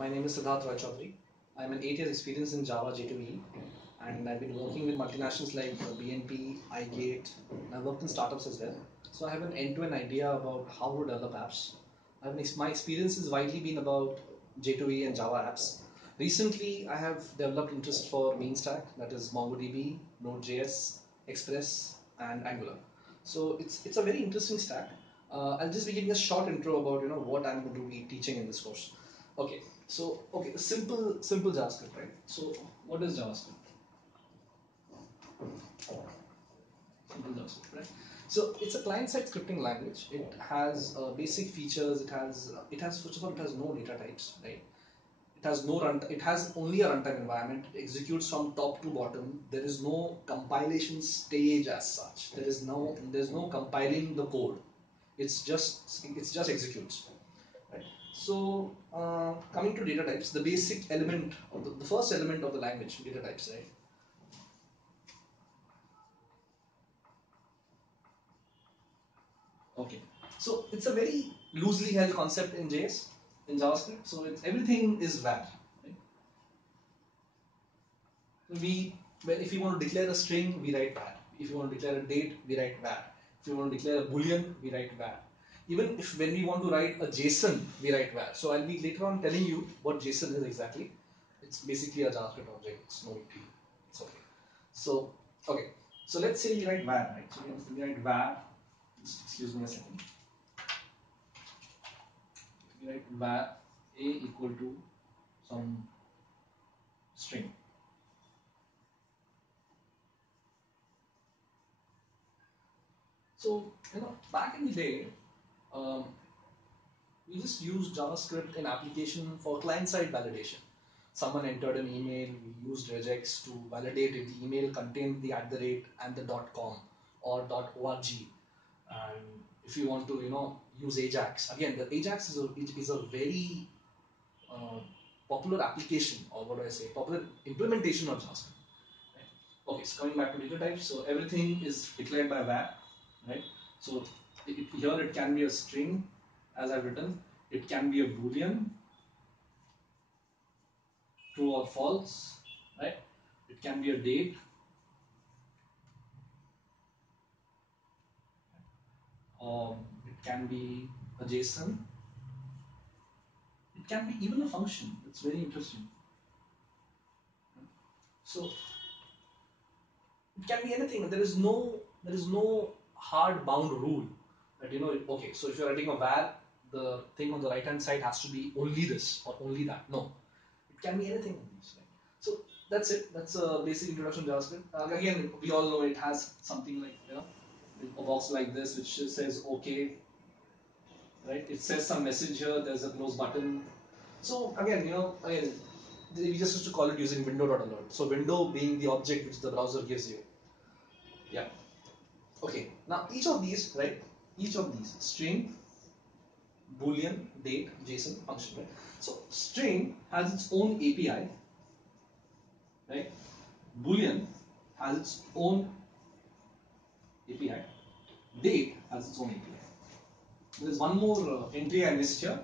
My name is Siddharth Roy Chaudhary. I'm an 8 years experience in Java J2E, and I've been working with multinationals like BNP, iGate, and I've worked in startups as well. So I have an end-to-end idea about how to develop apps. My experience has widely been about J2E and Java apps. Recently, I have developed interest for main stack, that is MongoDB, Node.js, Express, and Angular. So it's a very interesting stack. I'll just be giving a short intro about what I'm going to be teaching in this course. Okay, simple JavaScript, right? So what is JavaScript? Simple JavaScript, right? So it's a client-side scripting language. It has basic features. It has first of all, it has no data types, right? It has no run. It has only a runtime environment. It executes from top to bottom. There is no compilation stage as such. There's no compiling the code. It just executes. Right. So coming to data types, the basic element of the first element of the language, data types, right? Okay. So it's a very loosely held concept in JS, in JavaScript. So everything is var. Right? If you want to declare a string, we write var. If you want to declare a date, we write var. If you want to declare a boolean, we write var. Even if when we want to write a JSON, we write var. So I'll be later on telling you what JSON is exactly. It's basically a JavaScript object. It's no big deal. It's okay. So okay. So let's say we write var, right? So we write var. Excuse me a second. We write var a equal to some string. So back in the day, um, we just used JavaScript in application for client-side validation. Someone entered an email, we used regex to validate if the email contained the @ and the .com or .org. And if you want to, use Ajax, again, the Ajax is a very popular application, or what do I say, popular implementation of JavaScript. Right? Okay, so coming back to data types, so everything is declared by var, right? So here it can be a string, as I've written. It can be a boolean, true or false, right? It can be a date, it can be a JSON, it can be even a function. It's very interesting. So it can be anything. There is no hard bound rule that okay, so if you're writing a var, the thing on the right hand side has to be only this or only that. No, it can be anything of these. Right? So that's it. That's a basic introduction to JavaScript. Again, we all know it has something like a box like this which says okay, right? It says some message here. There's a close button. So again, we just used to call it using window.alert. So window being the object which the browser gives you. Yeah. Okay. Now each of these, right? Each of these string, boolean, date, JSON function, right? So string has its own API, right? Boolean has its own API. Date has its own API. There is one more entry I missed here.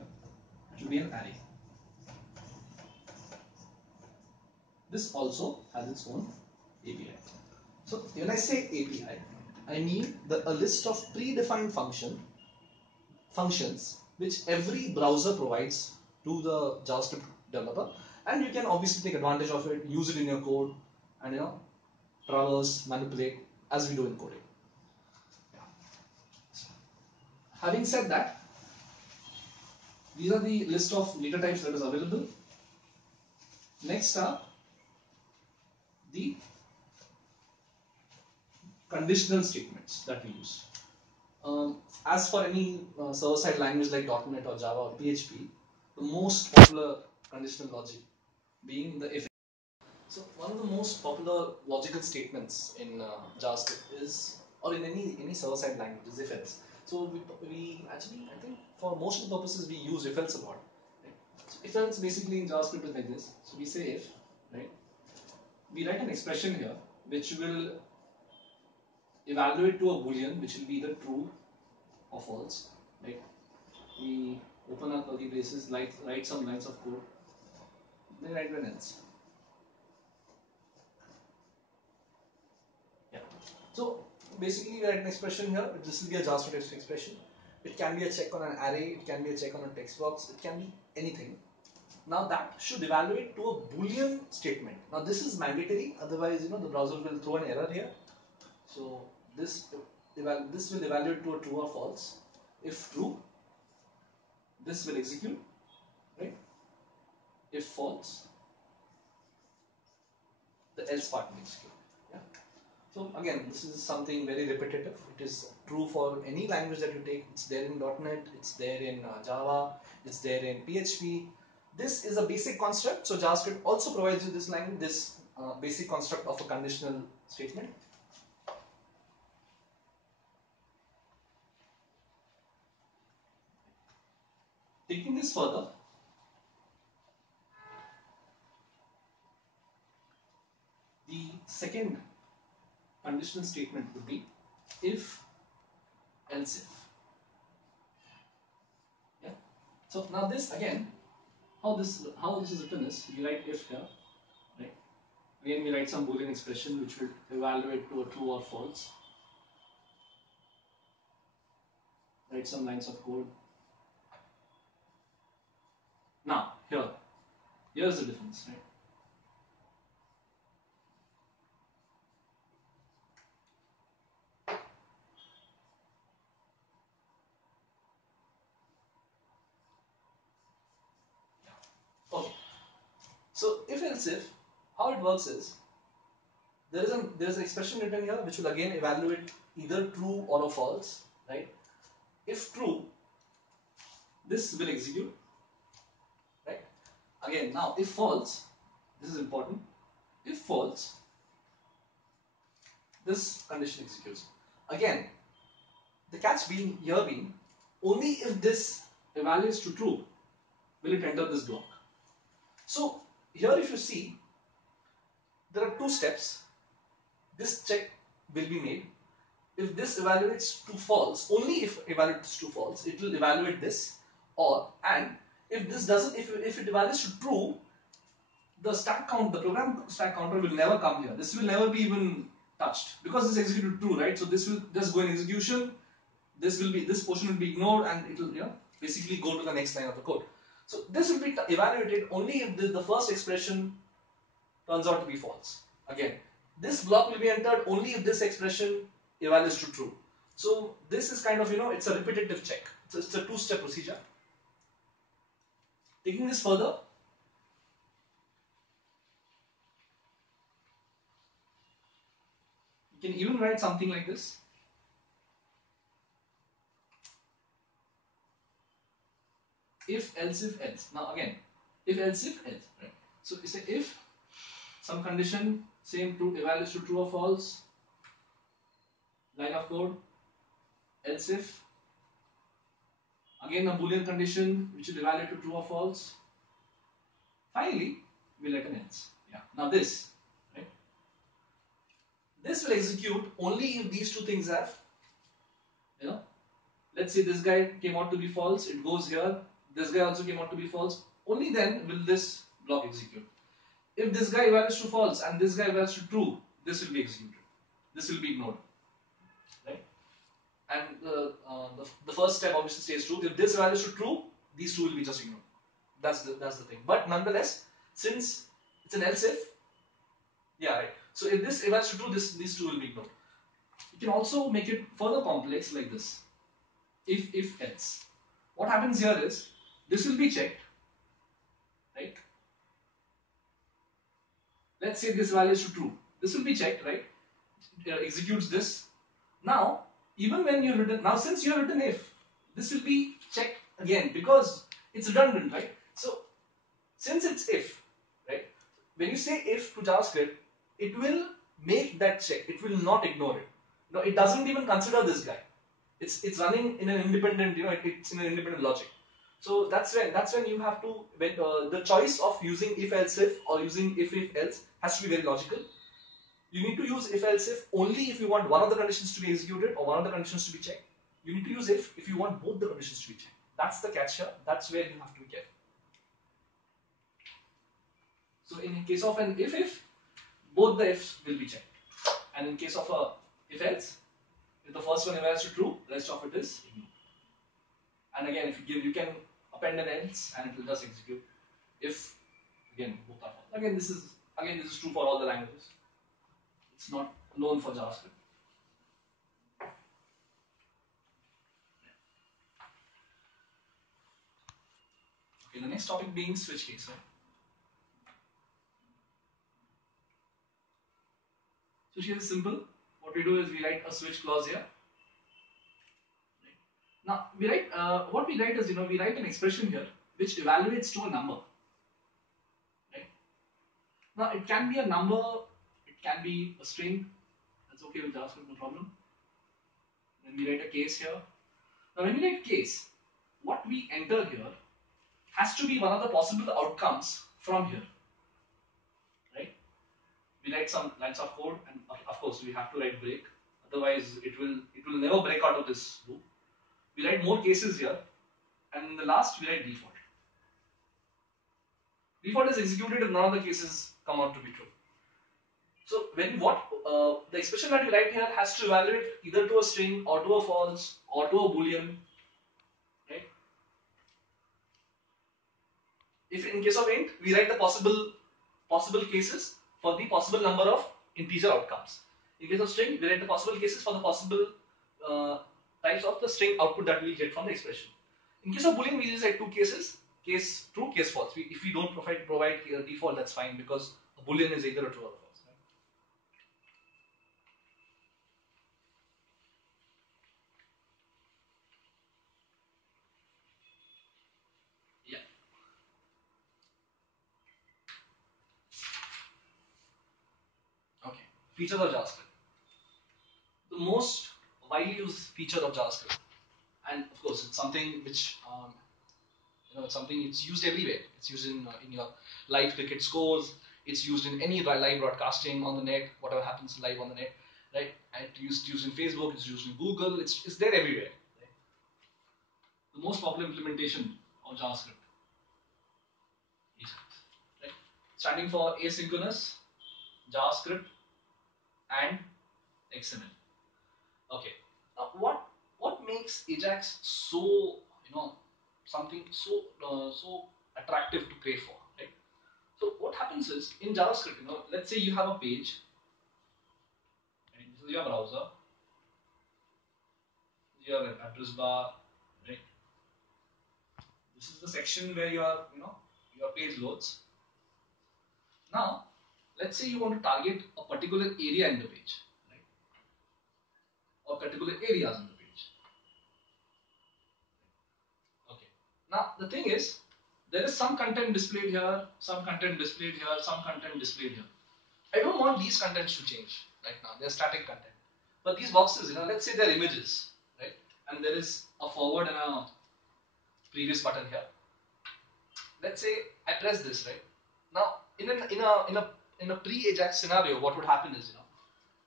It will be an array. This also has its own API. So when I say API, I mean a list of predefined functions which every browser provides to the JavaScript developer, and you can obviously take advantage of it, use it in your code, and traverse, manipulate as we do in coding. Having said that, these are the list of data types that is available. Next are the conditional statements that we use. As for any server-side language like .NET or Java or PHP, the most popular conditional logic being the if. So one of the most popular logical statements in JavaScript is, or in any server-side language, is if else. So we actually, I think for most of the purposes we use if else a lot. Right? So if else basically in JavaScript is like this. So we say if, right? We write an expression here which will evaluate to a boolean, which will be either true or false, right? We open up curly braces, write some lines of code, then write an else. Yeah. So basically we write an expression here. This will be a JavaScript expression. It can be a check on an array, it can be a check on a text box, it can be anything. Now that should evaluate to a Boolean statement. Now this is mandatory, otherwise the browser will throw an error here. So this will evaluate to a true or false. If true, this will execute, right? If false, the else part will execute. Yeah. So again, this is something very repetitive. It is true for any language that you take. It's there in .NET, it's there in Java, it's there in PHP. This is a basic construct. So JavaScript also provides you this language, this basic construct of a conditional statement. Taking this further, the second conditional statement would be if, else if. Yeah. So now this again, how this is written is we write if here, right? Again we write some Boolean expression which will evaluate to a true or false. Write some lines of code. Now here's the difference, right? Okay. So if else if, how it works is there's an expression written here which will again evaluate either true or a false, right? If true, this will execute, right? Again, now if false, this is important. If false, this condition executes. Again, the catch being here being only if this evaluates to true will it enter this block. So here if you see, there are two steps. This check will be made. If this evaluates to false, only if evaluates to false, it will evaluate this, and if this doesn't, if it evaluates to true, the program stack counter will never come here. This will never be even touched because this executed true, right? So this will just go in execution. This portion will be ignored, and it will basically go to the next line of the code. So this will be evaluated only if the first expression turns out to be false. Again, this block will be entered only if this expression evaluates to true. So this is kind of it's a repetitive check. It's a two-step procedure. Taking this further, you can even write something like this. If else if else. Now again, if else if else, right? So you say if some condition same true evaluates to true or false, line of code, else if again a Boolean condition which will evaluate to true or false. Finally, we let an else. Yeah. Now this, right? This will execute only if these two things have, let's say this guy came out to be false, it goes here. This guy also came out to be false. Only then will this block execute. If this guy evaluates to false and this guy evaluates to true, this will be executed. This will be ignored, right? And the first step obviously stays true. If this evaluates to true, these two will be just ignored. That's the thing. But nonetheless, since it's an else if, yeah, right. So if this evaluates to true, these two will be ignored. You can also make it further complex like this. If else. What happens here is this will be checked, right? Let's say this value is to true. This will be checked, right? It executes this. Now, even when you written, now since you have written if, this will be checked again because it's redundant, right? So, since it's if, right? When you say if to JavaScript, it will make that check. It will not ignore it. No, it doesn't even consider this guy. It's running in an independent, it's in an independent logic. So that's when you have to, the choice of using if else if or using if else has to be very logical. You need to use if else if only if you want one of the conditions to be executed or one of the conditions to be checked. You need to use if you want both the conditions to be checked. That's the catch here. That's where you have to be careful. So in case of an if, both the ifs will be checked. And in case of a if else, if the first one evaluates to true, rest of it is ignored. And again, if you give, you can append an else and it will just execute. If again both are false. Again this is true for all the languages. It's not known for JavaScript. Okay, the next topic being switch case. Right? Switch case is simple. What we do is we write a switch clause here. Right? Now we write what we write is we write an expression here which evaluates to a number. Right? Now it can be a number, it can be a string. That's okay with JavaScript, no problem. Then we write a case here. Now when we write case, what we enter here has to be one of the possible outcomes from here. Right? We write some lines of code, and of course we have to write break. Otherwise, it will never break out of this loop. We write more cases here, and in the last we write default. Default is executed if none of the cases come out to be true. So when the expression that we write here has to evaluate either to a string or to a false or to a boolean. Right? If in case of int, we write the possible cases for the possible number of integer outcomes. In case of string, we write the possible cases for the possible types of the string output that we will get from the expression. In case of boolean, we just write two cases: case true, case false. If we don't provide default, that's fine because a boolean is either a true or a false. Right? Yeah. Okay. Features of JavaScript. The most widely used feature of JavaScript, and of course, it's something which it's something it's used everywhere. It's used in your live cricket scores. It's used in any live broadcasting on the net. Whatever happens live on the net, right? And it's used in Facebook. It's used in Google. It's there everywhere. Right? The most popular implementation of JavaScript is right, standing for asynchronous JavaScript and XML. Okay. Now, what makes Ajax so something so attractive to crave for, right? So what happens is in JavaScript, let's say you have a page, right? This is your browser, this is your address bar, right? This is the section where your page loads. Now, let's say you want to target a particular area in the page, right? Or particular areas in the page. Okay. Now the thing is, there is some content displayed here, some content displayed here, some content displayed here. I don't want these contents to change right now. They're static content. But these boxes, let's say they're images, right? And there is a forward and a previous button here. Let's say I press this, right? Now, in a pre-Ajax scenario, what would happen is,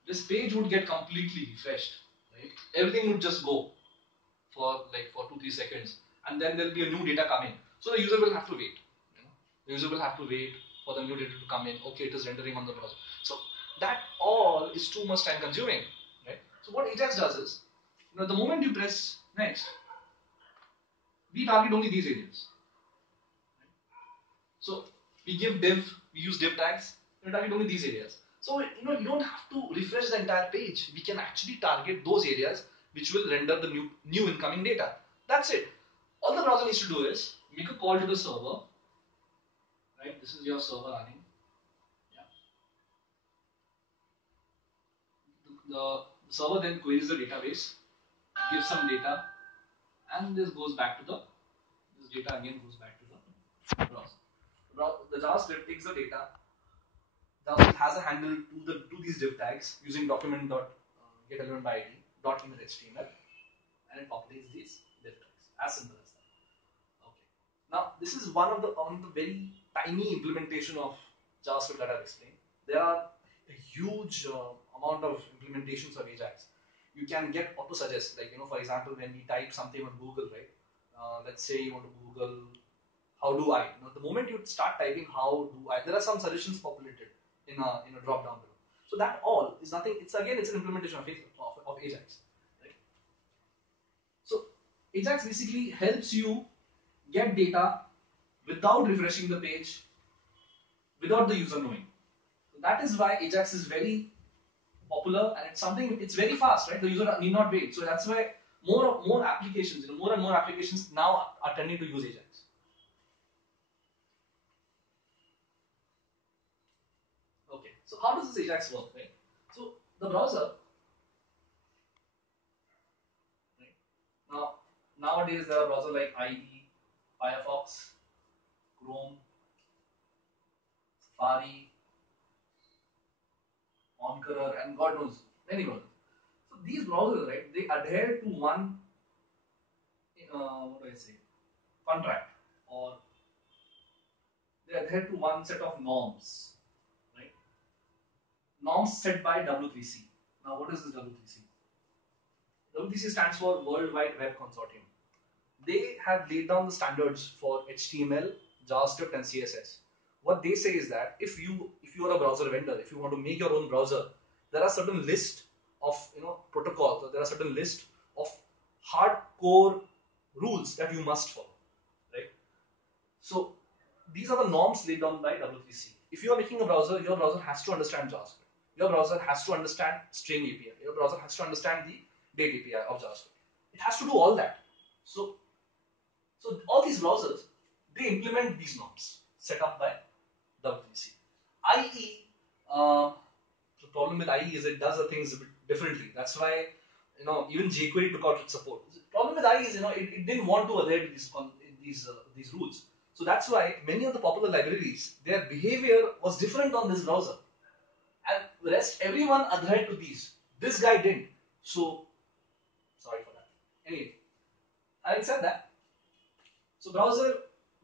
this page would get completely refreshed, right? Everything would just go for 2-3 seconds, and then there'll be a new data coming. So the user will have to wait. The user will have to wait for the new data to come in. Okay, it is rendering on the browser. So that all is too much time consuming, right? So what Ajax does is, the moment you press next, we target only these areas. Right? So we use div tags, we target only these areas. So you don't have to refresh the entire page. We can actually target those areas which will render the new incoming data. That's it. All the browser needs to do is make a call to the server. Right? This is your server running. Yeah. The server then queries the database, gives some data, and this data again goes back to the browser. The JavaScript takes the data. JavaScript has a handle to these div tags using document.getElementById .image.html, and it populates these div tags. As simple as that. Okay. Now this is one of the very tiny implementation of JavaScript that I've explained. There are a huge amount of implementations of Ajax. You can get auto suggest, for example, when we type something on Google, right? Let's say you want to Google how do I? The moment you start typing how do I, there are some suggestions populated in a drop down below. So that all is nothing. It's again it's an implementation of Ajax. Right? So Ajax basically helps you get data without refreshing the page, without the user knowing. So that is why Ajax is very popular, and it's very fast, right? The user need not wait. So that's why more applications, more and more applications now are tending to use Ajax. Okay, so how does this Ajax work, right? So the browser, right? Now nowadays there are browsers like IE, Firefox, Chrome, Safari, Conqueror, and God knows many browsers. So these browsers, right? They adhere to one, what do I say, contract, or they adhere to one set of norms, right? Norms set by W3C. Now, what is this W3C? W3C stands for World Wide Web Consortium. They have laid down the standards for HTML, JavaScript, and CSS. What they say is that if you are a browser vendor, if you want to make your own browser, there are certain list of protocols, or there are certain list of hardcore rules that you must follow, right? So these are the norms laid down by W3C. If you are making a browser, your browser has to understand JavaScript. Your browser has to understand string API. Your browser has to understand the date API of JavaScript. It has to do all that. So all these browsers, they implement these norms set up by W3C. IE, the problem with IE is it does the things a bit differently. That's why even jQuery took out its support. The problem with IE is it didn't want to adhere to these rules. So that's why many of the popular libraries, their behavior was different on this browser, and the rest everyone adhered to these. This guy didn't. So sorry for that. Anyway, having said that, so browser,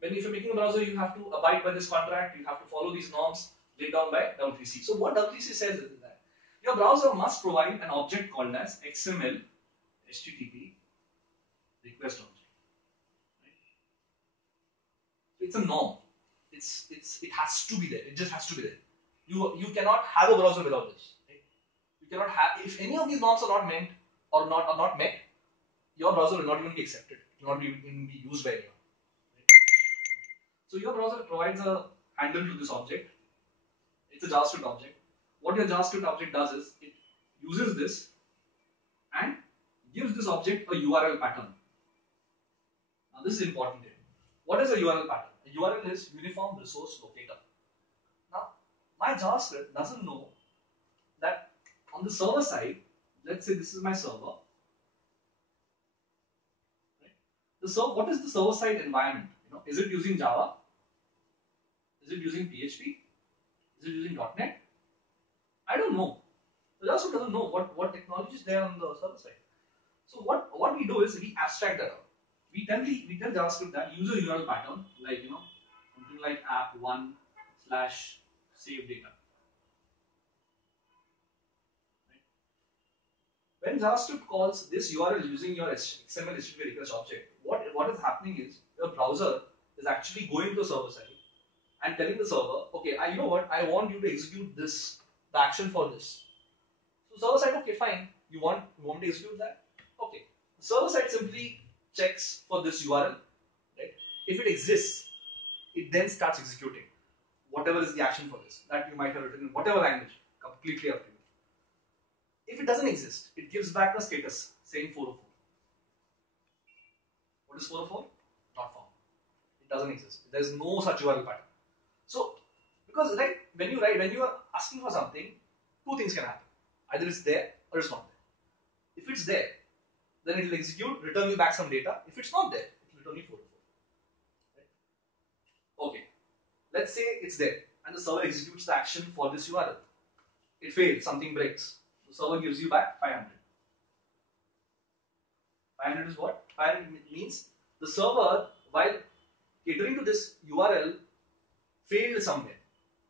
if you're making a browser, you have to abide by this contract. You have to follow these norms laid down by W3C. So what W3C says is that your browser must provide an object called as XML HTTP request object. Right? So it's a norm. It has to be there. It just has to be there. You cannot have a browser without this. Right? You cannot have, if any of these norms are not meant or not met, your browser will not even be accepted. It will not even be used by anyone. So your browser provides a handle to this object. It's a JavaScript object. What your JavaScript object does is it uses this and gives this object a URL pattern. Now this is important here. What is a URL pattern? A URL is Uniform Resource Locator. Now my JavaScript doesn't know that on the server side, let's say this is my server. Right? What is the server side environment? Is it using Java? Is it using PHP? Is it using .NET? I don't know. The JavaScript doesn't know what technology is there on the server side. So what we do is we abstract that out. We tell JavaScript that use a URL pattern like something like app1 slash save data. Right? When JavaScript calls this URL using your XML HTTP request object, what is happening is your browser is actually going to the server side and telling the server, okay, you know what, I want you to execute this, the action for this. So server side, okay, fine. You want to execute that? Okay. The server side simply checks for this URL, right? If it exists, it then starts executing whatever is the action for this that you might have written in whatever language, completely up to you. If it doesn't exist, it gives back a status saying 404. What is 404? Not found. It doesn't exist. There is no such URL pattern. So, because when you are asking for something, two things can happen. Either it's there or it's not there. If it's there, then it will execute, return you back some data. If it's not there, it will return you 404. Right? Okay. Let's say it's there and the server executes the action for this URL. It failed, something breaks. The server gives you back 500. 500 is what? 500 means the server, while catering to this URL, failed somewhere.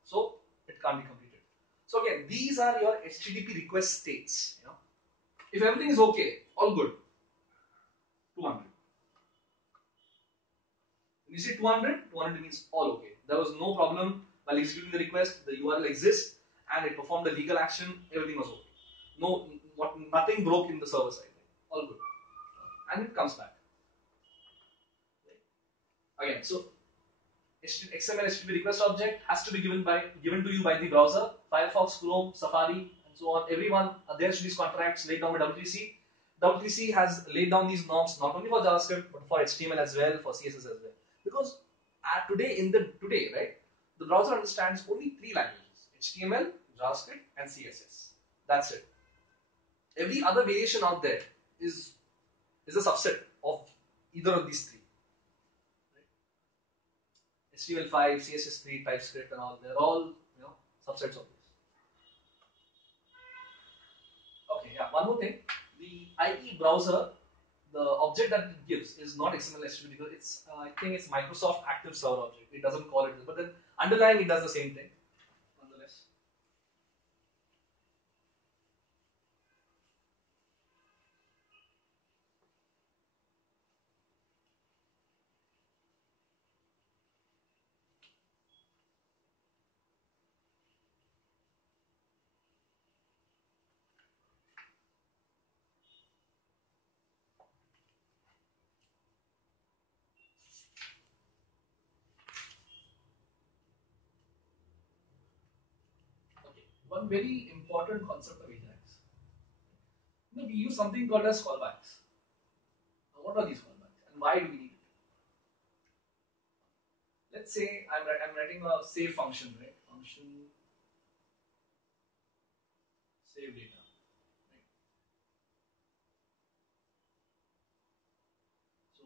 So it can't be completed. So again, these are your HTTP request states. If everything is okay, all good, 200. When You see 200, 200 means all okay. There was no problem while executing the request. The URL exists and it performed the legal action. Everything was okay. Nothing broke in the server side. All good, and it comes back again. So XML HTTP request object has to be given to you by the browser, Firefox, Chrome, Safari, and so on. Everyone adheres to these contracts laid down by W3C. W3C has laid down these norms not only for JavaScript but for HTML as well, for CSS as well. Because today, right, the browser understands only three languages: HTML, JavaScript, and CSS. That's it. Every other variation out there is a subset of either of these three. HTML5, CSS3, TypeScript, and all, they're all subsets of this. Okay, yeah, one more thing. The IE browser, the object that it gives is not XML HTTP because it's, I think it's Microsoft Active Server object. It doesn't call it this, but then underlying it does the same thing, nonetheless. Okay, one very important concept of Ajax. We use something called as callbacks. Now, what are these callbacks and why do we need it? Let's say I'm writing a save function, right? Function save data. Right? So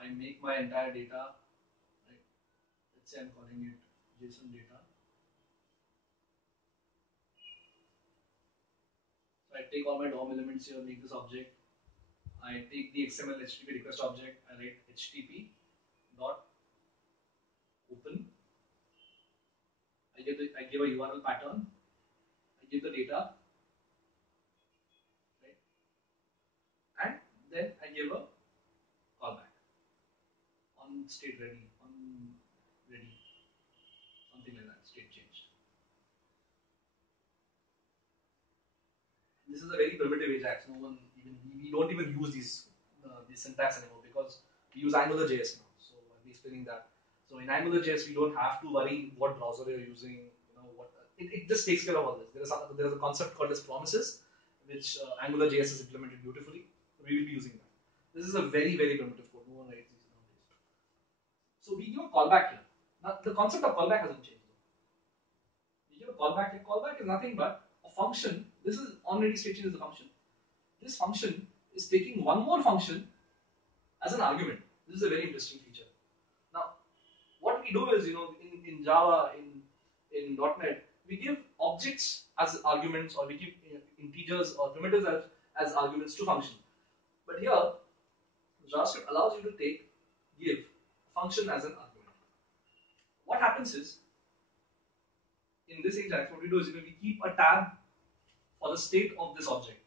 I make my entire data. Right? Let's say I'm calling it JSON data. So I take all my DOM elements here, make this object. I take the XML HTTP request object. I write HTTP dot open. I give a URL pattern. I give the data, right? And then I give a callback on state ready, something like that, state changed. This is a very primitive Ajax. No one even we don't even use this syntax anymore because we use AngularJS now. So I'll be explaining that. So in AngularJS, we don't have to worry what browser you're using. It just takes care of all this. There is a concept called as promises, which AngularJS has implemented beautifully. We will be using that. This is a very primitive code. No one writes these nowadays. So we give a callback here. Now the concept of callback hasn't changed. We give a callback here. Callback is nothing but a function. This is already stated as a function. This function is taking one more function as an argument. This is a very interesting feature. Now, what we do is, in Java, in .NET, we give objects as arguments, or we give integers or primitives as arguments to function. But here, JavaScript allows you to give a function as an argument. What happens is, in this Ajax, what we do is we keep a tab for the state of this object.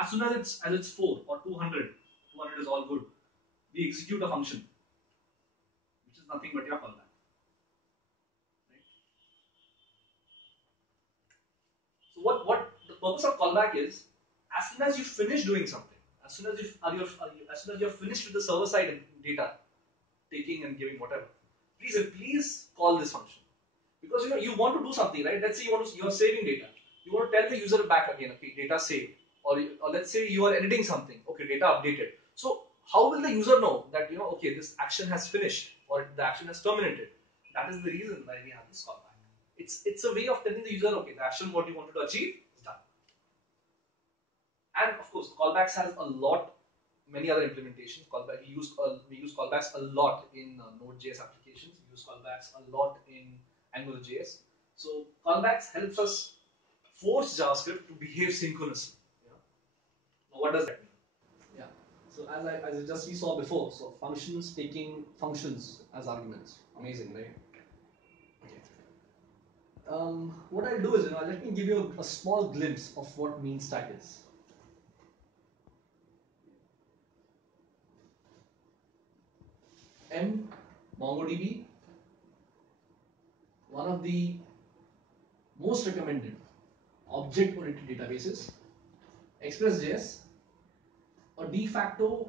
As soon as it's 4 or 200, 200 is all good. We execute a function, which is nothing but your callback. Right? So what the purpose of callback is, as soon as you finish doing something, as soon as you're finished with the server side data, taking and giving whatever, please call this function. Because you want to do something, right? Let's say you're saving data. You want to tell the user back again, okay, data saved. Or let's say you are editing something, okay, data updated. So how will the user know that okay, this action has finished or the action has terminated? That is the reason why we have this callback. It's a way of telling the user, okay, the action what you wanted to achieve is done. And of course, callbacks has many other implementations. We use callbacks a lot in Node.js applications. We use callbacks a lot in AngularJS. So callbacks helps us force JavaScript to behave synchronously. Now, what does that mean? Yeah. So as we saw before, so functions taking functions as arguments. Amazing, right? What I'll do is, let me give you a small glimpse of what mean stack is. M MongoDB, one of the most recommended object-oriented databases. Express.js, a de facto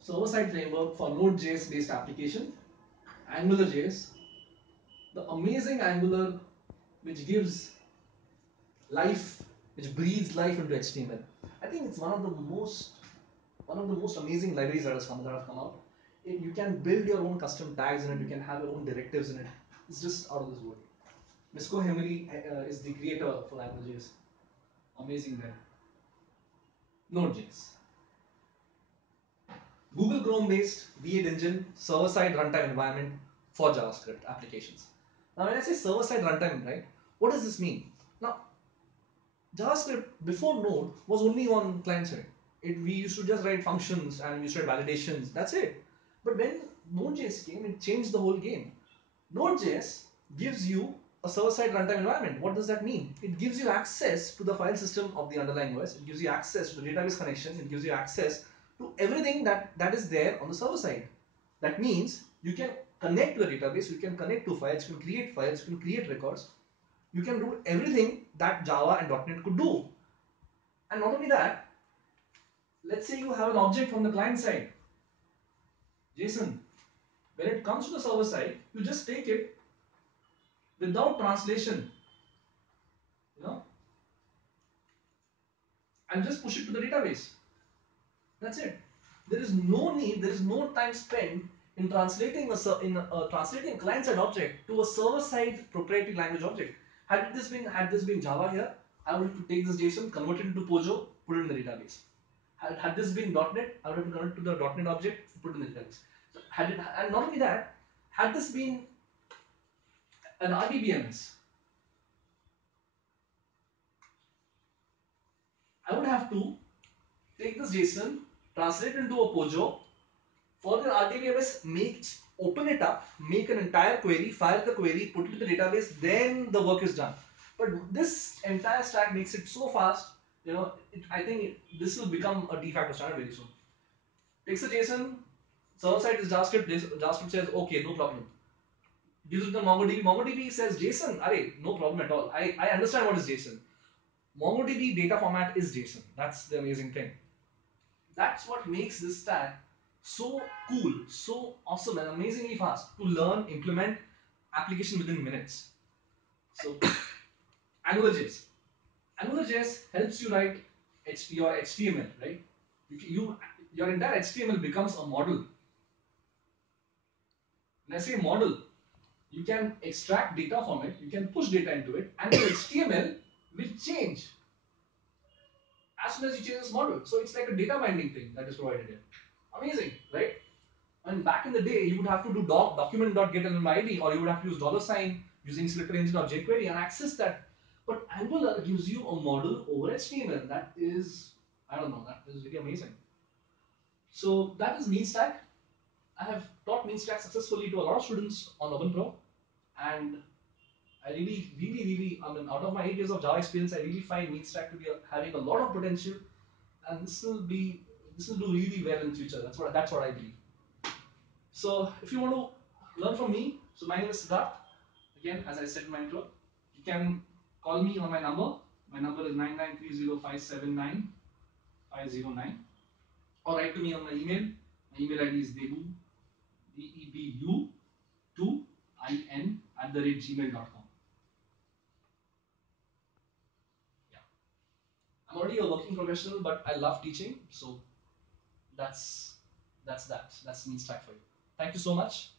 server-side framework for Node.js based application. AngularJS, the amazing Angular which gives life, which breathes life into HTML. I think it's one of the most amazing libraries that have come out. You can build your own custom tags in it. You can have your own directives in it. It's just out of this world. Misko Hemily is the creator for AngularJS. Amazing guy. Node.js, Google Chrome based V8 engine server side runtime environment for JavaScript applications. Now, when I say server side runtime, right, what does this mean? Now, JavaScript before Node was only on client side. We used to just write functions and we used to write validations. That's it. But when Node.js came, it changed the whole game. Node.js gives you a server-side runtime environment. What does that mean? It gives you access to the file system of the underlying OS. It gives you access to the database connection. It gives you access to everything that is there on the server side. That means you can connect to the database. You can connect to files. You can create records. You can do everything that Java and .NET could do. And not only that, let's say you have an object from the client side, JSON. When it comes to the server side, you just take it without translation, you know, and just push it to the database. That's it. There is no need, there is no time spent in translating client-side object to a server-side proprietary language object. Had this been Java here, I would have to take this JSON, convert it into Pojo, put it in the database. Had this been .NET, I would have to convert it to the .NET object, put it in the database. So and not only that, had this been an RDBMS, I would have to take this JSON, translate it into a Pojo, for the RDBMS, open it up, make an entire query, fire the query, put it in the database, then the work is done. But this entire stack makes it so fast, I think this will become a de facto standard very soon. Takes the JSON, server side is JavaScript, JavaScript says, okay, no problem. Gives it to MongoDB, MongoDB says JSON, array, no problem at all. I understand what is JSON. MongoDB data format is JSON. That's the amazing thing. That's what makes this stack so cool, so awesome, and amazingly fast to learn, implement application within minutes. So, AngularJS. AngularJS helps you write your HTML, right? Your entire HTML becomes a model. When I say model, you can extract data from it, you can push data into it, and your HTML will change as soon as you change this model. So it's like a data binding thing that is provided here. Amazing, right? And back in the day, you would have to do document.getElementID, or you would have to use $sign using selector engine or jQuery and access that. But Angular gives you a model over HTML. That is, I don't know, that is really amazing. So that is MeanStack. I have taught MeanStack successfully to a lot of students on OpenPro, and I really, really, really, I mean, out of my 8 years of Java experience, I really find MeanStack to be having a lot of potential, and this will do really well in future. That's what I believe. So if you want to learn from me, so my name is Siddharth. Again, as I said in my intro, you can call me on my number. My number is 9930579509, or write to me on my email. My email ID is debu, debu 2in@gmail.com. Yeah. I'm already a working professional, but I love teaching, so that's that. That's MeanStack for you. Thank you so much.